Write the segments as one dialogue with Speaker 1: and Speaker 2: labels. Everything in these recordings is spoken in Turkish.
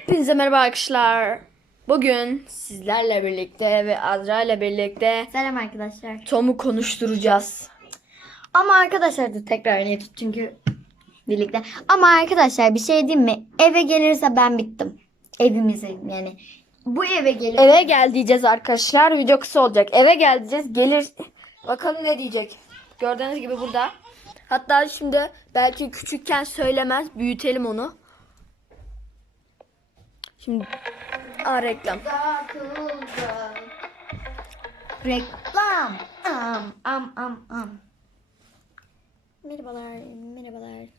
Speaker 1: Hepinize merhaba arkadaşlar. Bugün sizlerle birlikte ve Azra ile birlikte
Speaker 2: Selam arkadaşlar.
Speaker 1: Tom'u konuşturacağız.
Speaker 2: Ama arkadaşlar da tekrar öyle tut çünkü birlikte. Ama arkadaşlar bir şey diyeyim mi? Eve gelirse ben bittim. Evimize yani. Bu eve gelir.
Speaker 1: Eve gel diyeceğiz arkadaşlar. Video kısa olacak. Eve gel diyeceğiz. Gelir. Bakalım ne diyecek. Gördüğünüz gibi burada. Hatta şimdi belki küçükken söylemez. Büyütelim onu. Şimdi reklam.
Speaker 2: Reklam. Merhabalar. Merhabalar.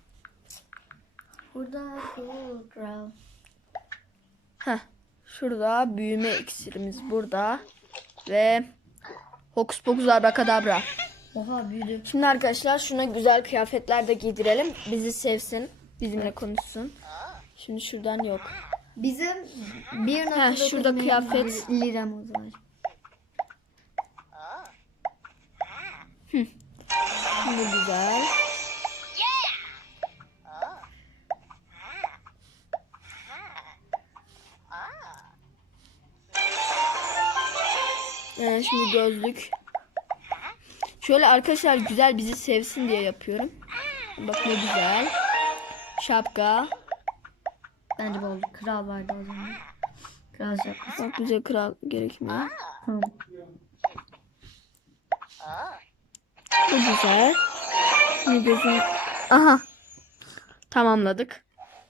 Speaker 2: Burada cool girl.
Speaker 1: Heh. Şurada büyüme iksirimiz burada. Ve Hokus Pokus Abrakadabra.
Speaker 2: Oha büyüdü.
Speaker 1: Şimdi arkadaşlar şuna güzel kıyafetler de giydirelim. Bizi sevsin. Bizimle konuşsun. Şimdi şuradan yok.
Speaker 2: Bizim 1.9
Speaker 1: şurada kıyafet.
Speaker 2: liramız var.
Speaker 1: Şimdi güzel. Şimdi gözlük. Şöyle arkadaşlar güzel bizi sevsin diye yapıyorum. Bak ne güzel. Şapka.
Speaker 2: Bence bu oldu. Kral vardı o zaman. Kral şapkası.
Speaker 1: Bak bize kral gerekmiyor.
Speaker 2: Hı.
Speaker 1: Bu güzel. Şimdi gözüm. Aha. Tamamladık.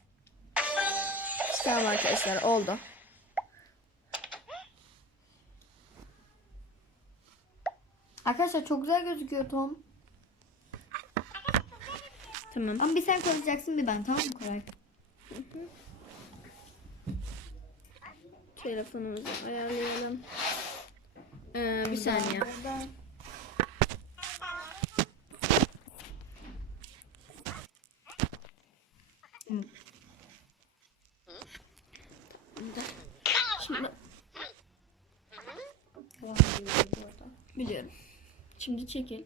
Speaker 1: Tamam arkadaşlar oldu.
Speaker 2: Arkadaşlar çok güzel gözüküyor Tom.
Speaker 1: Tamam.
Speaker 2: Ama bir sen konuşacaksın bir ben, tamam mı Koray?
Speaker 1: Telefonumuzu ayarlayalım. Bir saniye. Şimdi biliyorum. Şimdi çekil.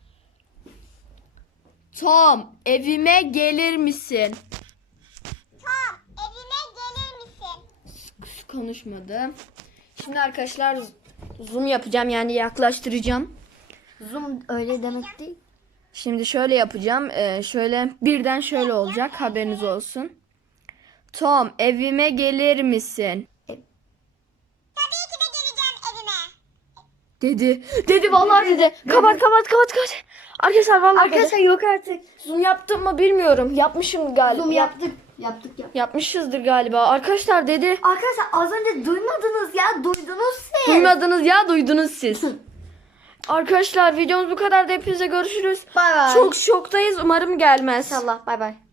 Speaker 1: Tom, evime gelir misin?
Speaker 3: Tom, evime gelir misin?
Speaker 1: Konuşmadı. Şimdi arkadaşlar zoom yapacağım, yani yaklaştıracağım.
Speaker 2: Zoom öyle demek değil.
Speaker 1: Şimdi şöyle yapacağım. Şöyle birden şöyle olacak. Haberiniz olsun. Tom, evime gelir misin?
Speaker 3: Tabii ki de geleceğim evime.
Speaker 1: Dedi. Dedi vallahi dedi. Kapat. Arkadaşlar vallahi
Speaker 2: Arkadaşlar yok artık.
Speaker 1: zoom yaptım mı bilmiyorum. Yapmışım galiba.
Speaker 2: Zoom yaptık.
Speaker 1: Yapmışızdır galiba. Arkadaşlar dedi.
Speaker 2: Arkadaşlar az önce duymadınız ya. Duydunuz siz.
Speaker 1: Duymadınız ya, duydunuz siz. Arkadaşlar videomuz bu kadar da hepinize görüşürüz.
Speaker 2: Bay bay.
Speaker 1: Çok şoktayız. Umarım gelmez.
Speaker 2: İnşallah. Bay bay.